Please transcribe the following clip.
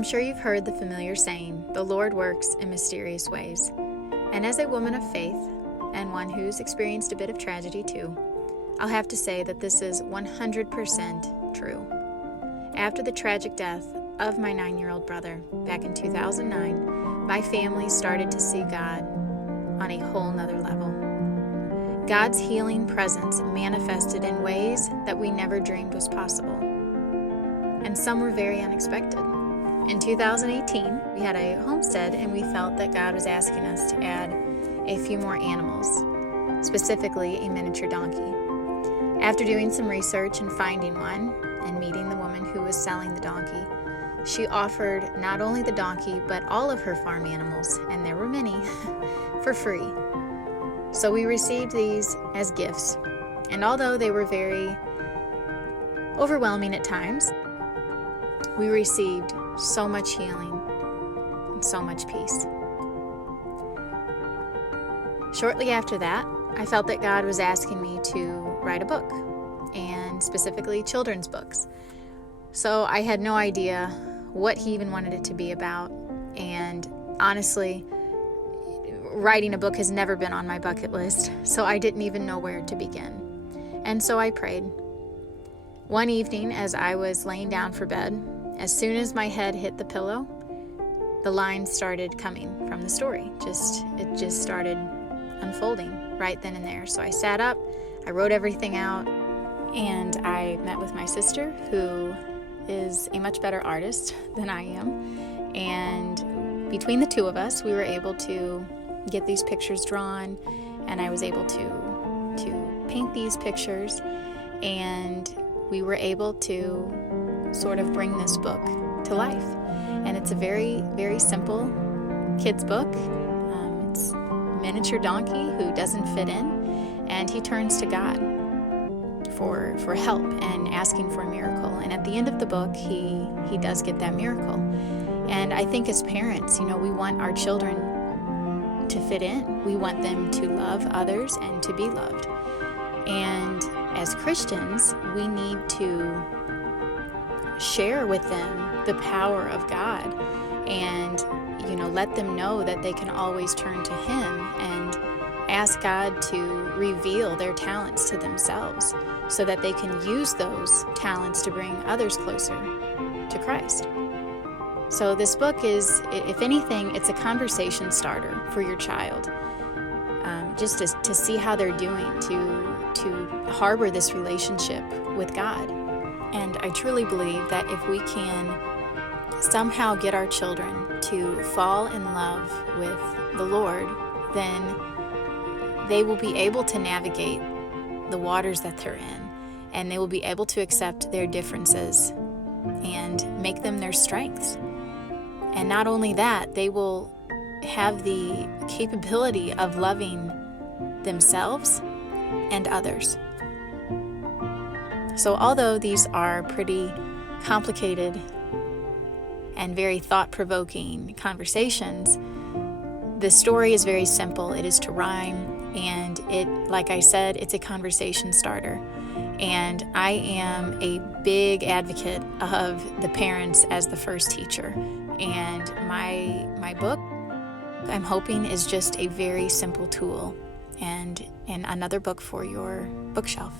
I'm sure you've heard the familiar saying, the Lord works in mysterious ways. And as a woman of faith, and one who's experienced a bit of tragedy too, I'll have to say that this is 100% true. After the tragic death of my 9-year-old brother back in 2009, my family started to see God on a whole nother level. God's healing presence manifested in ways that we never dreamed was possible. And some were very unexpected. In 2018, we had a homestead and we felt that God was asking us to add a few more animals, specifically a miniature donkey. After doing some research and finding one and meeting the woman who was selling the donkey, she offered not only the donkey but all of her farm animals, and there were many, for free. So we received these as gifts, and although they were very overwhelming at times, we received so much healing and so much peace. Shortly after that, I felt that God was asking me to write a book, and specifically children's books. So I had no idea what He even wanted it to be about, and honestly, writing a book has never been on my bucket list, so I didn't even know where to begin. And so I prayed. One evening, as I was laying down for bed, as soon as my head hit the pillow, the lines started coming from the story. It just started unfolding right then and there. So I sat up, I wrote everything out, and I met with my sister, who is a much better artist than I am. And between the two of us, we were able to get these pictures drawn, and I was able to paint these pictures, and we were able to sort of bring this book to life. And it's a very, very simple kids book. It's a miniature donkey who doesn't fit in, and he turns to God for help and asking for a miracle. And at the end of the book, he does get that miracle. And I think as parents, we want our children to fit in. We want them to love others and to be loved. And as Christians, we need to share with them the power of God and, let them know that they can always turn to Him and ask God to reveal their talents to themselves so that they can use those talents to bring others closer to Christ. So this book is, if anything, it's a conversation starter for your child, just to see how they're doing, to harbor this relationship with God. And I truly believe that if we can somehow get our children to fall in love with the Lord, then they will be able to navigate the waters that they're in, and they will be able to accept their differences and make them their strengths. And not only that, they will have the capability of loving themselves and others. So although these are pretty complicated and very thought-provoking conversations, the story is very simple. It is to rhyme, and like I said, it's a conversation starter. And I am a big advocate of the parents as the first teacher. And my book, I'm hoping, is just a very simple tool and another book for your bookshelf.